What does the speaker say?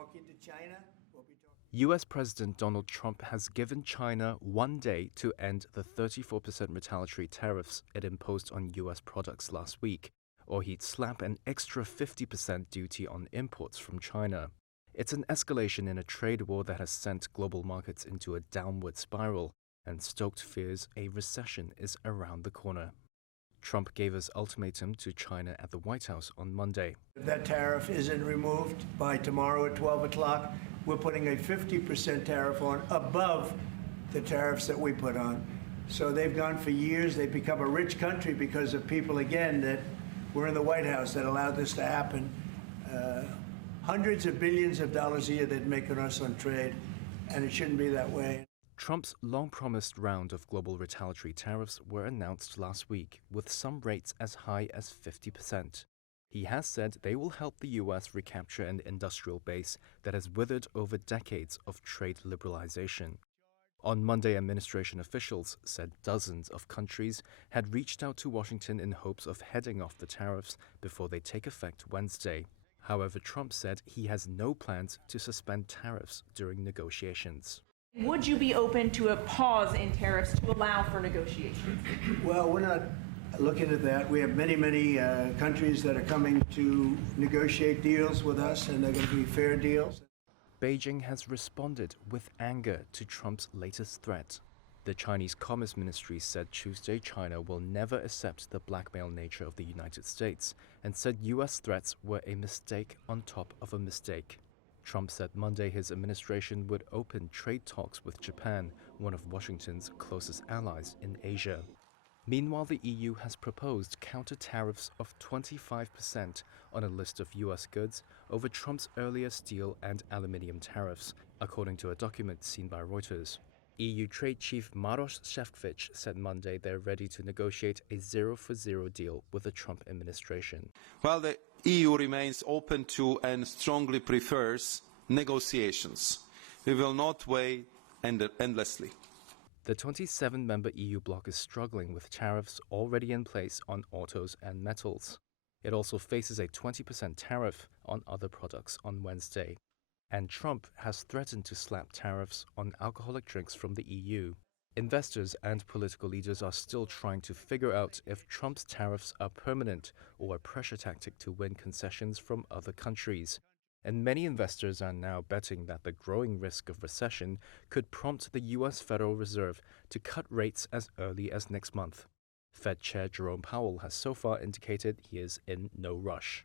talking to China. US President Donald Trump has given China 1 day to end the 34% retaliatory tariffs it imposed on US products last week, or he'd slap an extra 50% duty on imports from China. It's an escalation in a trade war that has sent global markets into a downward spiral and stoked fears a recession is around the corner. Trump gave his ultimatum to China at the White House on Monday. If that tariff isn't removed by tomorrow at 12 o'clock, we're putting a 50% tariff on above the tariffs that we put on. So they've gone for years. They've become a rich country because of people, again, that were in the White House that allowed this to happen. Hundreds of billions of dollars a year they'd make on us on trade, and it shouldn't be that way. Trump's long-promised round of global retaliatory tariffs were announced last week, with some rates as high as 50%. He has said they will help the U.S. recapture an industrial base that has withered over decades of trade liberalization. On Monday, administration officials said dozens of countries had reached out to Washington in hopes of heading off the tariffs before they take effect Wednesday. However, Trump said he has no plans to suspend tariffs during negotiations. Would you be open to a pause in tariffs to allow for negotiations? Well, we're not looking at that. We have many countries that are coming to negotiate deals with us, and they're going to be fair deals. Beijing has responded with anger to Trump's latest threat. The Chinese Commerce Ministry said Tuesday China will never accept the blackmail nature of the United States and said U.S. threats were a mistake on top of a mistake. Trump said Monday his administration would open trade talks with Japan, one of Washington's closest allies in Asia. Meanwhile, the EU has proposed counter-tariffs of 25% on a list of U.S. goods over Trump's earlier steel and aluminium tariffs, according to a document seen by Reuters. EU Trade Chief Maroš Šefčovič said Monday they're ready to negotiate a zero-for-zero deal with the Trump administration. While the EU remains open to and strongly prefers negotiations, we will not wait endlessly. The 27-member EU bloc is struggling with tariffs already in place on autos and metals. It also faces a 20% tariff on other products on Wednesday. And Trump has threatened to slap tariffs on alcoholic drinks from the EU. Investors and political leaders are still trying to figure out if Trump's tariffs are permanent or a pressure tactic to win concessions from other countries. And many investors are now betting that the growing risk of recession could prompt the U.S. Federal Reserve to cut rates as early as next month. Fed Chair Jerome Powell has so far indicated he is in no rush.